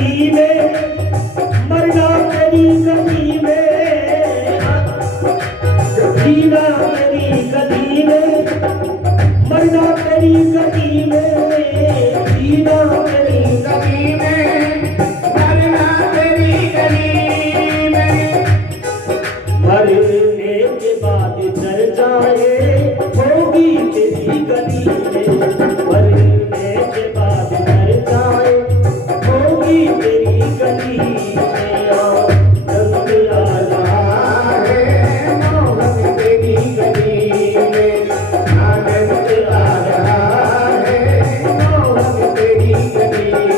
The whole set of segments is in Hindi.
गली में, मरना तेरी गली में, जीना तेरी गली में, मरना तेरी गली में, जीना तेरी गली में, मरना तेरी गली में। मरने के बाद चल जाए होगी तेरी गली में, मरने के बाद चल जाए होगी तेरी गली में। रंग आ रहा है मोहन तेरी गली में, आनंद आ रहा है मोहन तेरी गली में।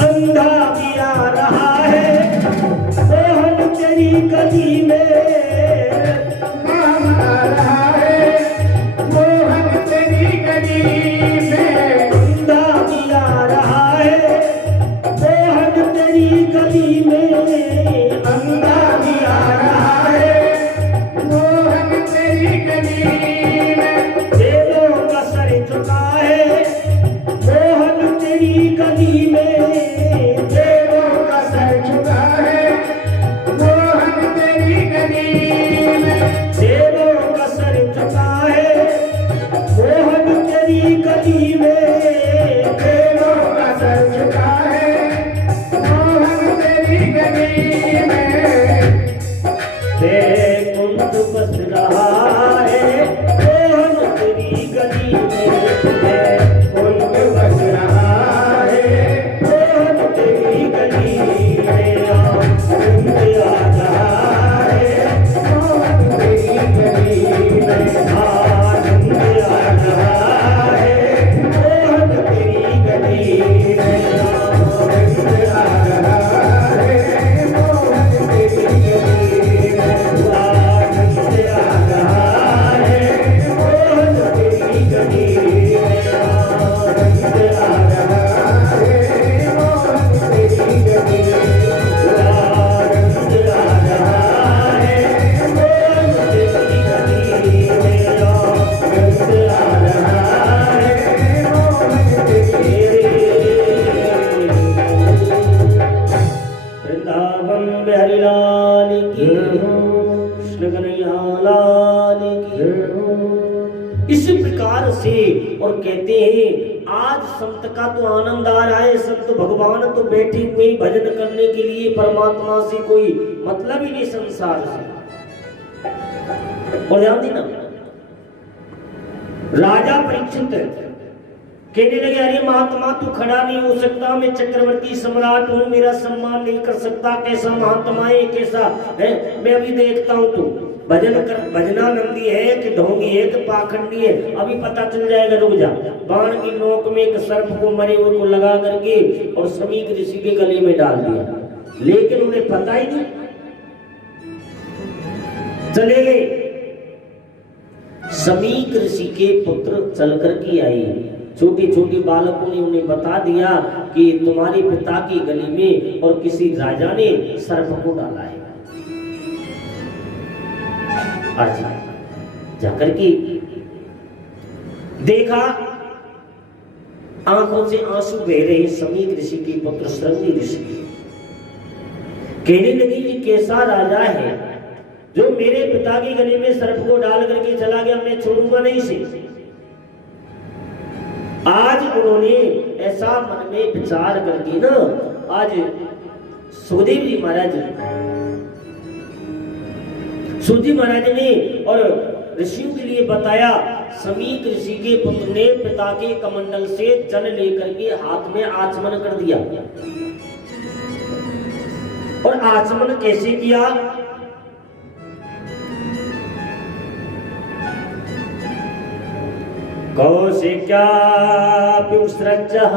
अंधा भी आ रहा है मोहन तेरी गली में, नाम आ रहा है मोहन तेरी गली में। अंधा भी आ रहा है मोहन तेरी गली में, अंधा भी आ रहा है मोहन तेरी गली में। जेलों का सर झुका है मोहन तेरी गली में, बस रहा है मोहन तेरी गली में, कुंज बस रहा है मोहन तेरी गली में, कुंज आ रहा है मोहन तेरी गली में, आनंद आ रहा है मोहन तेरी गली में, आनंद आ रहा है मोहन तेरी गली में। इस प्रकार से और कहते हैं आज संत का तो आनंद आ रहा है, संत भगवान तो बैठे हुए भजन करने के लिए, परमात्मा से कोई मतलब ही नहीं संसार से। और ध्यान देना, राजा परीक्षित कहने लगे अरे महात्मा तू खड़ा नहीं हो सकता, मैं चक्रवर्ती सम्राट हूँ, मेरा सम्मान नहीं कर सकता, कैसा महात्मा है, कैसा है, मैं अभी देखता हूँ तू भजन कर, भजनानंदी है कि ढोंगी है कि पाखंडी है, अभी पता चल जाएगा, रुक जा। बाण की नोक में एक सर्प को मरे हुए को लगा करके और समीक ऋषि के गले में डाल दिया, लेकिन उन्हें पता ही नहीं, चले गए। समीक ऋषि के पुत्र चल करके आए, छोटे छोटे बालकों ने उन्हें बता दिया कि तुम्हारे पिता की गली में और किसी राजा ने सर्प को डाला है। आज जाकर के देखा, आंखों से आंसू बह रहे समीक ऋषि के पुत्र श्रृंगी ऋषि। कहने लगे ये कैसा राजा है जो मेरे पिता की गली में सर्प को डाल करके चला गया, मैं छोड़ूंगा नहीं इसे। आज उन्होंने ऐसा मन में विचार करके ना, आज सुखदेव जी महाराज ने और ऋषियों के लिए बताया। समीक ऋषि के पुत्र ने पिता के कमंडल से जल लेकर के हाथ में आचमन कर दिया। और आचमन कैसे किया? कौशिक्याप्युत्सृज्यः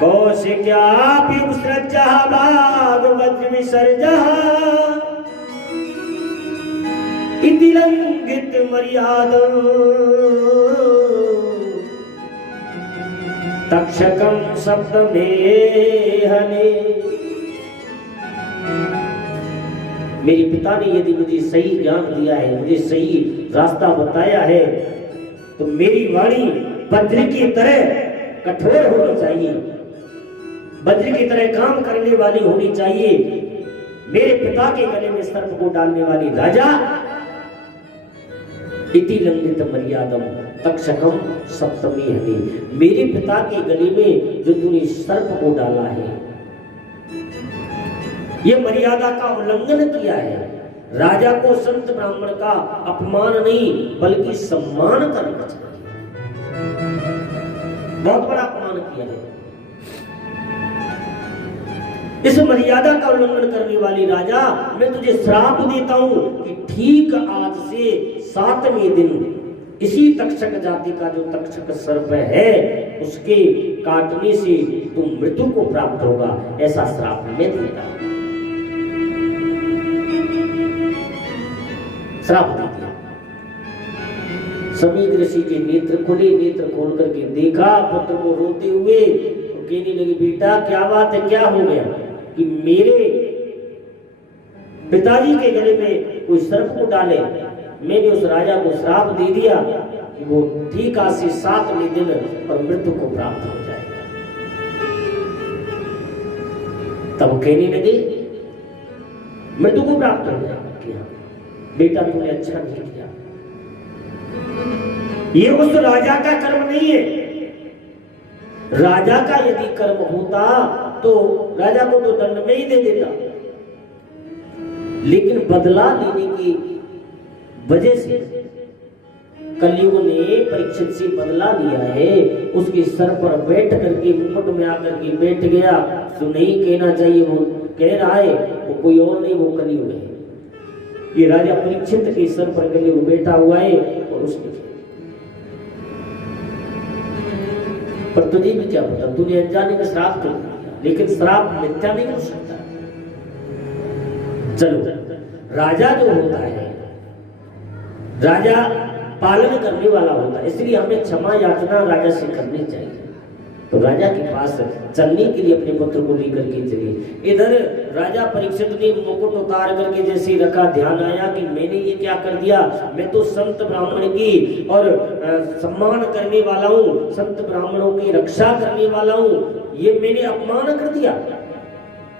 कौशिक्याप्युग सृजः बाग वज्र विसर्जः इति लंघित मर्यादं तक्षकं सप्तमेहने। मेरे पिता ने यदि मुझे सही ज्ञान दिया है, मुझे सही रास्ता बताया है, तो मेरी वाणी वज्र की तरह कठोर होनी चाहिए, वज्र की तरह काम करने वाली होनी चाहिए। मेरे पिता के गले में सर्प को डालने वाली राजा इति लंघित मर्यादम तक्षकम सप्तमी हनि। मेरे पिता के गले में जो तूने सर्प को डाला है, ये मर्यादा का उल्लंघन किया है। राजा को संत ब्राह्मण का अपमान नहीं बल्कि सम्मान करना चाहिए। बहुत बड़ा अपमान किया है। इस मर्यादा का उल्लंघन करने वाली राजा, मैं तुझे श्राप देता हूं कि ठीक आज से 7वें दिन इसी तक्षक जाति का जो तक्षक सर्प है उसके काटने से तुम मृत्यु को प्राप्त होगा, ऐसा श्राप मैं देता हूं। श्राप दे दिया। समीर ऋषि के नेत्र खुले, नेत्र खोल करके देखा पुत्र को रोते हुए, तो कहने लगे बेटा क्या बात है, क्या हो गया कि मेरे पिताजी के गले में कोई सर्प को डाले। मैंने उस राजा को श्राप दे दिया कि वो ठीक आज से 7वें दिन और मृत्यु को प्राप्त हो जाएगा। तब कहने लगे मृत्यु को प्राप्त हो जाएगा। बेटा तूने अच्छा नहीं किया, ये उस राजा का कर्म नहीं है। राजा का यदि कर्म होता तो राजा को तो दंड में ही दे देता, लेकिन बदला लेने की वजह से कलयुग ने परीक्षित से बदला लिया है। उसके सर पर बैठ करके मुकुट में आकर के बैठ गया। तो नहीं कहना चाहिए, वो कह रहा है वो कोई और नहीं, वो कलयुग है। ये राजा परीक्षित के सर पर कलयुग बैठा हुआ है और उसने पर तुझे भी क्या पता, तूने अनजाने में श्राप कर दिया, लेकिन श्राप मिथ्या नहीं हो सकता। चलो, राजा जो होता है, राजा पालन करने वाला होता है, इसलिए हमें क्षमा याचना राजा से करनी चाहिए। तो राजा के पास चलने के लिए अपने पुत्र को लेकर के चले। इधर राजा परीक्षित ने मुकुट उतार करके जैसे रखा, ध्यान आया कि मैंने ये क्या कर दिया, मैं तो संत ब्राह्मण की और सम्मान करने वाला हूँ, संत ब्राह्मणों की रक्षा करने वाला हूँ, ये मैंने अपमान कर दिया,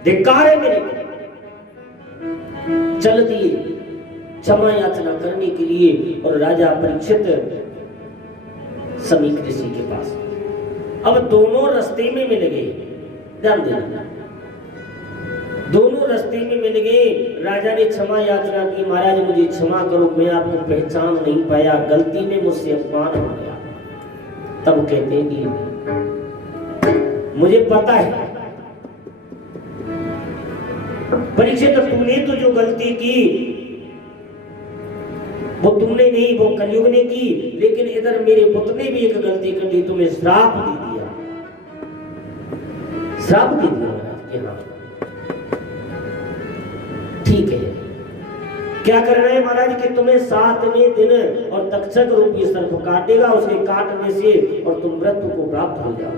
धिक्कार है मेरे। चल दिए क्षमा याचना करने के लिए और राजा परीक्षित समीक ऋषि के पास। अब दोनों रास्ते में मिल गए, ध्यान देना, दोनों रास्ते में मिल गए। राजा ने क्षमा याचना की, महाराज मुझे क्षमा करो, मैं आपको पहचान नहीं पाया, गलती में मुझसे अपमान हो गया। तब कहते हैं कि मुझे पता है परीक्षित, तूने तो जो गलती की वो तुमने नहीं, वो कलयुग ने की, लेकिन इधर मेरे पुत्र ने भी एक गलती कर दी, तुम्हें श्राप दे दिया, श्राप दे दिया। ठीक है, क्या करना है महाराज कि तुम्हें 7वें दिन और तक्षक रूपी सर्प काटेगा, उसके काटने से और तुम मृत्यु को प्राप्त हो जाओ।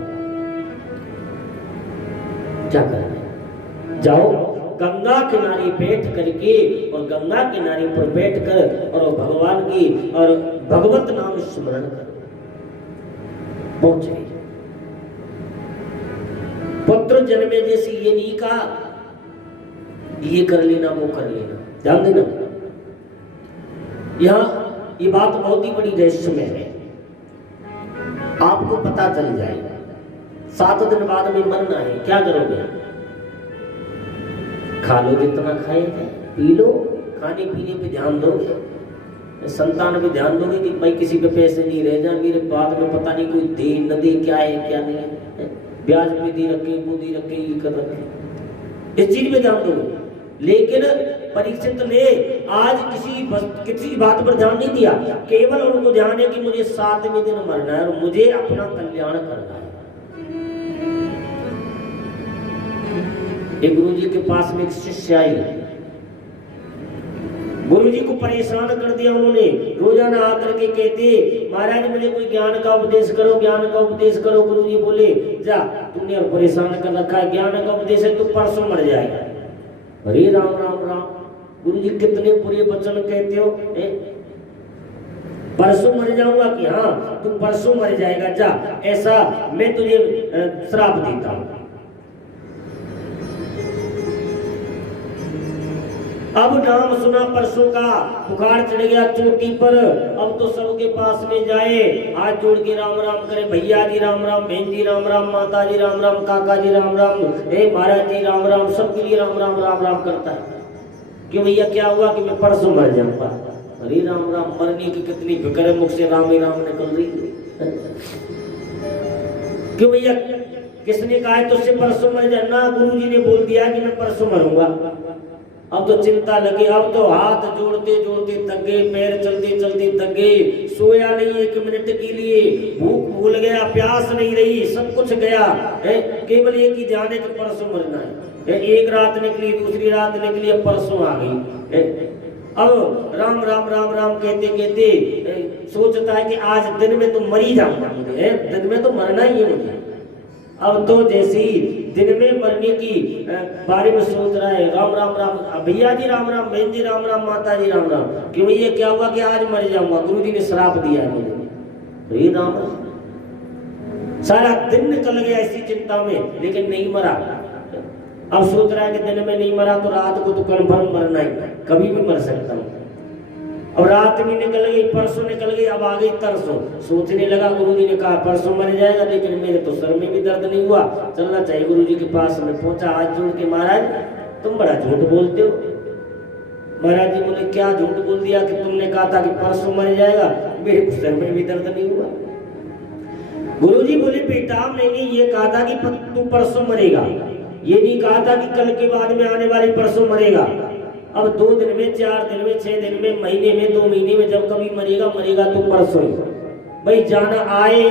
क्या करना है, जाओ गंगा किनारे बैठ करके और गंगा किनारे पर बैठकर और भगवान की और भगवत नाम स्मरण करो। पहुंचे पुत्र जन्मे जैसे ये नहीं कहा ये कर लेना वो कर लेना, ध्यान देना। यहाँ ये बात बहुत ही बड़ी रहस्यमय है, आपको पता चल जाएगा। 7 दिन बाद में मरना है, क्या करोगे? खा लो जितना खाएंगे, पी लो, खाने पीने पे ध्यान दोगे, संतान पे ध्यान दोगे कि भाई किसी पे पैसे नहीं रह जाए, मेरे बाद में पता नहीं कोई दे न दे, क्या है क्या नहीं है, ब्याज पे दे रखे, वो दे रखे, ये कर रखे, इस चीज में ध्यान दोगे। लेकिन परीक्षित ने आज किसी बात पर ध्यान नहीं दिया, केवल उनको ध्यान है कि मुझे 7वें दिन मरना है और मुझे अपना कल्याण करना है। एक गुरु जी के पास में एक शिष्य आई, गुरु जी को परेशान कर दिया उन्होंने। रोजाना आकर के कहते महाराज मुझे कोई ज्ञान का उपदेश करो, ज्ञान का उपदेश करो। गुरु जी बोले जा तुमने और परेशान कर रखा है, ज्ञान का उपदेश है, तू परसों मर जाएगा। अरे राम राम राम, गुरु जी कितने बुरे वचन कहते हो, परसों मर जाऊंगा कि हाँ तू परसों मर जाएगा, जा ऐसा मैं तुझे श्राप देता हूं। अब नाम सुना परसों का, बुखार चढ़ गया चोटी पर। अब तो सबके पास में जाए, हाथ जोड़ के राम राम करे, भैया जी राम राम, बहन जी राम राम, माता जी राम राम, काका जी राम राम, महाराज जी राम राम, सबके लिए राम राम राम राम करता है। क्यों भैया क्या हुआ कि मैं परसों मर जाऊंगा। अरे राम राम, मरने की कितनी फिक्र है, मुख से राम ही राम निकल रही है। क्यों भैया किसने कहा है तुझसे परसों मर जाना? गुरु जी ने बोल दिया कि मैं परसों मरूंगा। अब तो चिंता लगी, अब तो हाथ जोड़ते जोड़ते थक गए, पैर चलते चलते थक गए, सोया नहीं एक मिनट के लिए, भूख भूल गया, प्यास नहीं रही, सब कुछ गया है, केवल एक ही ध्यान है कि परसों मरना है। एक रात निकली, दूसरी रात निकली, अब परसों आ गई। अब राम राम राम राम कहते कहते सोचता है कि आज दिन में तो मर ही जाऊंगा, दिन में तो मरना ही है मुझे। अब तो जैसी दिन में मरने की बारे में सोच रहा है, राम राम राम, भैया जी राम राम, बहन जी राम राम, माता जी राम राम, क्यों ये क्या हुआ कि आज मर जाऊंगा, गुरु जी ने श्राप दिया है मुझे। ये राम राम, सारा दिन निकल गया इसी चिंता में, लेकिन नहीं मरा। अब सोच रहा है कि दिन में नहीं मरा तो रात को तो कन्फर्म मरना ही, कभी भी मर सकता हूँ। अब रात भी निकल गई, परसों निकल गई, अब आ गई तरसों। सोचने लगा, गुरु जी ने कहा परसों मर जाएगा, लेकिन मेरे तो सर में भी दर्द नहीं हुआ, चलना चाहिए। गुरु जी के पास में पहुंचा, हाथ जोड़ के, महाराज तुम बड़ा झूठ बोलते हो। महाराज जी बोले क्या झूठ बोल दिया कि तुमने कहा था कि परसों मर जाएगा, मेरे तो सर में भी दर्द नहीं हुआ। गुरु जी बोले बेटा मैंने ये कहा था कि तू परसों मरेगा, ये नहीं कहा था कि कल के बाद में आने वाले परसों मरेगा। अब 2 दिन में, 4 दिन में, 6 दिन में, महीने में, 2 महीने में, जब कभी मरेगा मरेगा तो परसों ही। भाई जाना आए,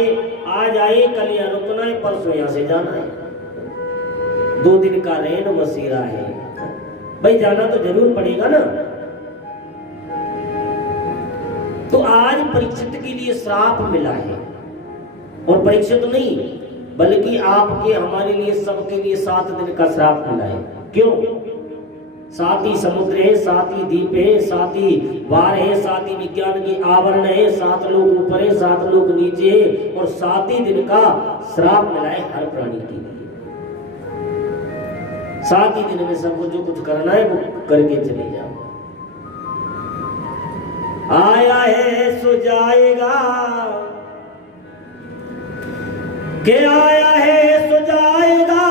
आज आए, कल यहाँ रुकना है, परसों यहाँ से जाना है। 2 दिन का रैन बसेरा है, भाई जाना तो जरूर पड़ेगा ना। तो आज परीक्षित के लिए श्राप मिला है, और परीक्षित नहीं बल्कि आपके हमारे लिए सबके लिए 7 दिन का श्राप मिला है। क्यों? 7 ही समुद्र है, 7 ही द्वीप है, 7 ही वार है, 7 ही विज्ञान के आवरण है, 7 लोग ऊपर है, 7 लोग नीचे है, और 7 ही दिन का श्राप मिला है हर प्राणी के लिए। 7 ही दिन में सबको जो कुछ करना है वो करके चले जाओ। आया है सो जाएगा, के आया है सो जाएगा,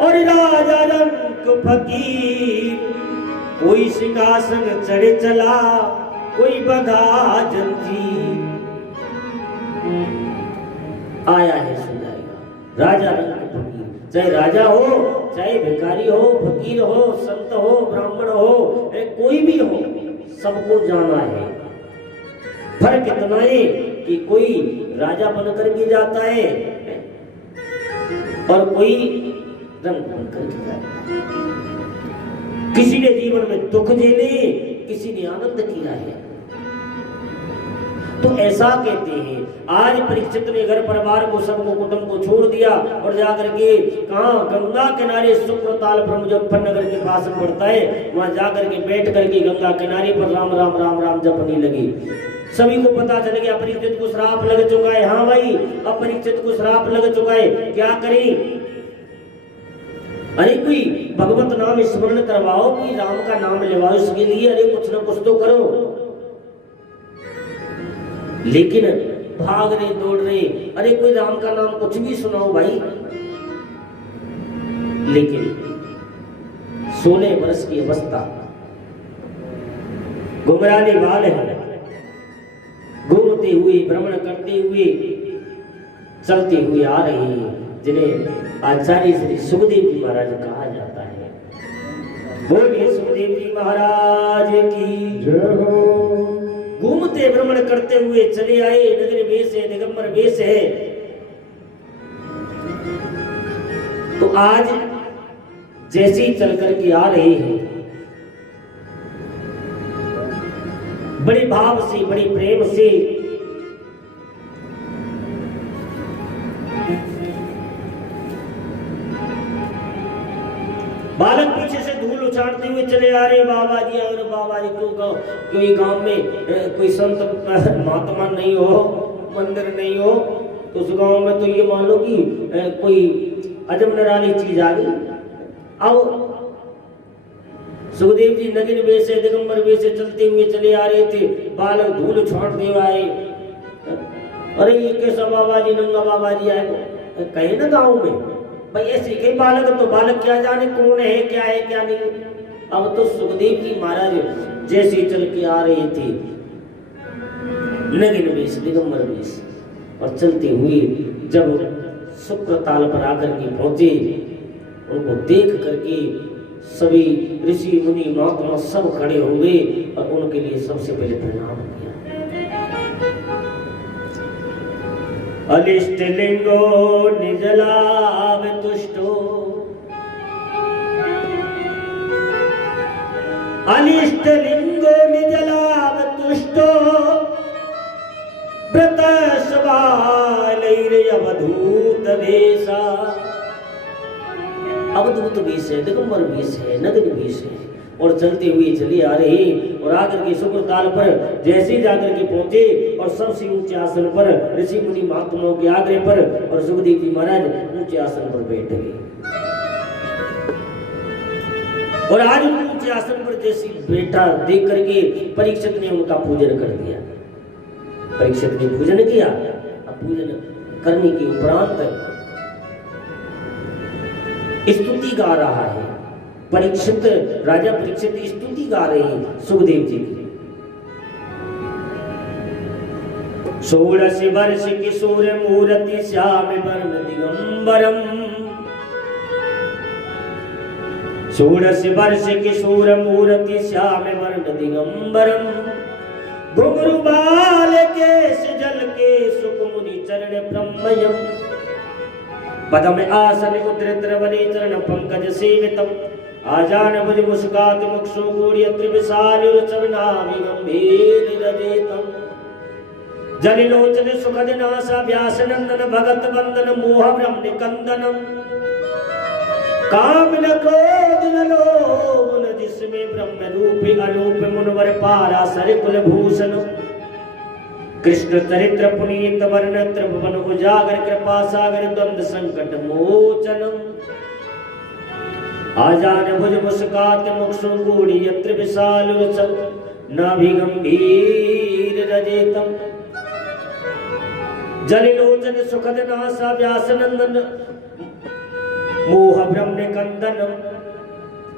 और राजा रंग फकीर, कोई सिंहासन चढ़े चला, कोई बंधा जंजीर। आया है सो जाएगा, राजा रंग फकीर, चाहे राजा हो, चाहे भिखारी हो, फकीर हो, संत हो, ब्राह्मण हो, कोई भी हो, सबको जाना है। फर्क इतना है कि कोई राजा बनकर भी जाता है और कोई रंग बनकर के जाता है। किसी ने जीवन में दुख झेले, किसी ने आनंद किया है। तो ऐसा कहते हैं, आज परीक्षित ने घर परिवार को, सबको, कुटुंब को छोड़ दिया और जाकर के कहा गंगा किनारे, सुप्रताल ब्रह्म मुजफ्फरनगर के पास में पड़ता है, वहां जाकर के बैठ करके गंगा किनारे पर राम राम राम राम जपने लगी। सभी को पता चल गया परीक्षित को श्राप लग चुका है। हाँ भाई, अब परीक्षित को श्राप लग चुका है, क्या करें? अरे कोई भगवत नाम स्मरण करवाओ, कोई राम का नाम लेवाओ, इसके लिए अरे कुछ ना कुछ तो करो। लेकिन भाग रहे, दौड़ रहे, अरे कोई राम का नाम कुछ भी सुनाओ भाई। लेकिन 16 वर्ष की अवस्था, गुमराने वाले हैं, घूमते हुए, भ्रमण करते हुए, चलते हुए आ रहे हैं, जिन्हें आचार्य श्री सुखदेव जी महाराज कहा जाता है। बोलिए सुखदेव जी महाराज की जय हो। घूमते भ्रमण करते हुए चले आए, नगर वेश है, दिगंबर वेश है। तो आज जैसे ही चल करके आ रहे हैं, बड़े भाव से, बड़े प्रेम से बालक पीछे से धूल उछाड़ते हुए चले आ रहे। बाबा जी और बाबा जी कोई गांव में कोई संत महात्मा नहीं हो, मंदिर नहीं हो, तो उस गांव में तो ये मान लो कि कोई अजब निराली चीज आ गई। अब सुखदेव जी नगिन वेश से, दिगंबर वेश से चलते हुए चले आ रहे थे। बालक धूल उछाड़ते हुए आए। अरे ये कैसा बाबा जी, नंगा बाबा जी आए कहे ना गाँव में भाई, ऐसे कई बालक, तो बालक क्या जाने कौन है क्या नहीं। अब तो सुखदेव जी महाराज जैसे चल के आ रहे थे नगिन वेश, दिगंबर वेश, और चलते हुए जब शुक्र ताल पर आकर के पहुंचे, उनको देख करके सभी ऋषि मुनि महात्मा सब खड़े हुए और उनके लिए सबसे पहले प्रणाम किया। अलिष्ट लिंगो निजलाभ तुष्टो, अलिष्ट लिंगो निजलाभ तुष्टो, व्रत अवधूत भेषा। अवधूत वेश है, दिगंबर वेश है, नगन वेश है, और चलते हुए चले आ रहे। और आकर के शुक्र ताल पर जैसे ही जाकर के पहुंचे और सबसे ऊंचे आसन पर ऋषि मुनि महात्माओं के आग्रह पर, और सुखदेव जी महाराज ऊंचे आसन पर बैठ गए। और आज ऊंचे आसन पर जैसे बैठा देख करके परीक्षित ने उनका पूजन कर दिया। परीक्षित ने पूजन किया। अब पूजन करने के उपरांत स्तुति गा रहा है परीक्षित, राजा परीक्षित स्तुति गा रहे हैं सुखदेव जी की। 16 वर्ष किशोर मूर्ति श्याम वर्ण दिगंबरम, 16 वर्ष किशोर मूर्ति श्याम वर्ण दिगंबरम, घुंघरू बाल केश जल के सुख मुनि चरण ब्रह्मयम, पदम आसन उद्रित्र वने चरण पंकज सेवितम, आजान भुज मुस्कात मुक्षो गूढ़यत्र विशालुरचवनाभि गंभीर रजेतम, जलिलोचन सुखद नासा व्यास नंदन भगत वंदन मोह ब्रह्म निकंदनम, काम न क्रोध न लोभ न जिसमें ब्रह्म रूपी अनूप मुनवर पारा सर कुल भूषण, कृष्ण चरित्र पुनीत वर्ण त्रिभुवन उजागर कृपा सागर द्वंद संकट मोचनम, आजान भुज मुस्कात मुक्षु गूढ़ यत्र विशाल नाभि गंभीर रजेतम, जलिलोचन सुखद नासा व्यास नंदन मोह ब्रह्म निकंदनम,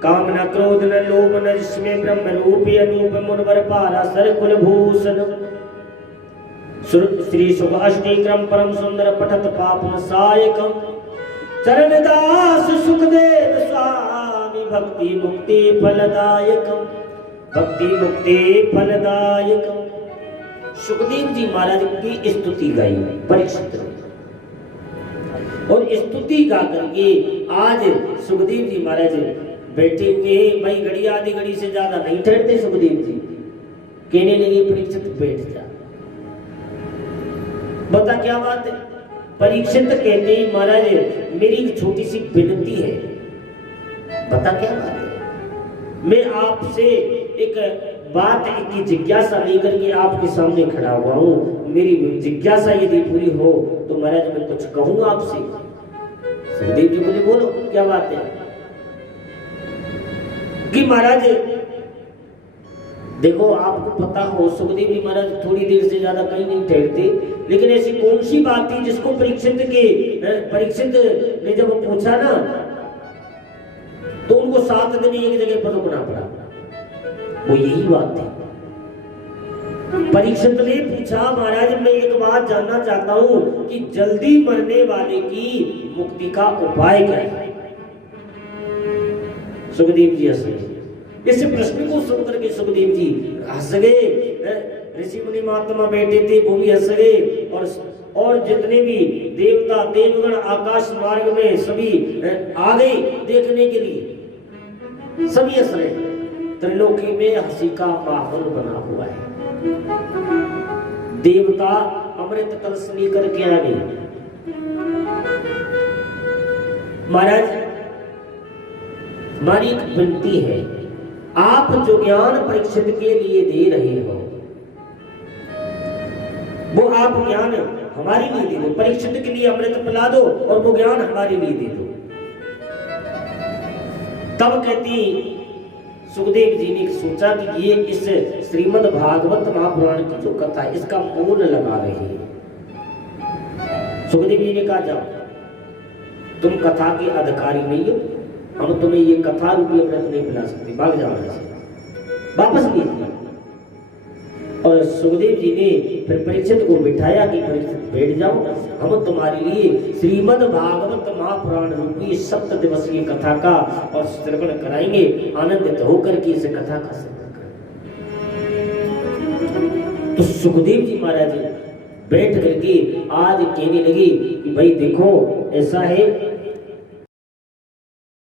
काम न क्रोध न लोभ न जिसमें ब्रह्म रूपी अनूप मुनवर पारा सर कुल भूषण, श्री शुभ अष्टक्रम परम सुंदर पठत पापन सायकम, चरण दास सुखदेव स्वामी भक्ति मुक्ति फलदायकम, भक्ति मुक्ति फलदायकम। सुखदेव जी महाराज की स्तुति गाई परीक्षित, और स्तुति गा करके आज सुखदेव जी महाराज बैठे हुए हैं। भाई घड़ी आधी घड़ी से ज्यादा नहीं ठहरते सुखदेव जी, कहने लगे परीक्षित बैठ जा। बता क्या बात है? परीक्षित कहते हैं महाराज मेरी एक छोटी सी विनती है। बता क्या बात है? मैं आपसे एक बात की जिज्ञासा लेकर के आपके सामने खड़ा हुआ हूँ। मेरी जिज्ञासा यदि पूरी हो तो महाराज मैं कुछ कहूँ आपसे। सुखदेव जी बोले बोलो क्या बात है? कि महाराज देखो आपको पता हो सुखदेव जी महाराज थोड़ी देर से ज्यादा कहीं नहीं ठहरते, लेकिन ऐसी कौन सी बात थी जिसको परीक्षित ने जब पूछा ना तो उनको 7 दिन एक जगह पर रुकना पड़ा। वो यही बात थी। परीक्षित ने पूछा महाराज मैं एक बात जानना चाहता हूं कि जल्दी मरने वाले की मुक्ति का उपाय क्या है? सुखदेव जी हंस गए। इस प्रश्न को सुनकर के सुखदेव जी हंस गए। ऋषि मुनि महात्मा बैठे थे वो भी हंस गए, और जितने भी देवता देवगण आकाश मार्ग में सभी आ गए देखने के लिए। सभी हंस रहे हैं। त्रिलोकी में हंसी का माहौल बना हुआ है। देवता अमृत कलश लेकर के आ गए। महाराज, हमारी एक विनती है, आप जो ज्ञान परीक्षित के लिए दे रहे हो वो आप ज्ञान हमारे लिए दे दो। परीक्षित के लिए अमृत पिला दो और वो ज्ञान हमारे लिए दे दो। तब कहती सुखदेव जी ने सोचा कि ये इस श्रीमद् भागवत महापुराण की जो कथा है इसका मोल लगा रहे हैं। सुखदेव जी ने कहा, जाओ, तुम कथा के अधिकारी नहीं हो, हम तुम्हें ये कथा रूपी अमृत नहीं पिला सकते, भाग जाओ ऐसे। वापस नहीं किया। और सुखदेव जी ने फिर परीक्षित को बिठाया कि परीक्षित बैठ जाओ, हम तुम्हारे लिए श्रीमद् भागवत महापुराण रूपी 7 दिवसीय कथा का और श्रवण कराएंगे। आनंदित होकर के इस कथा का श्रवण करें। तो सुखदेव जी महाराज बैठ करके आज कहने लगे कि भाई देखो, ऐसा है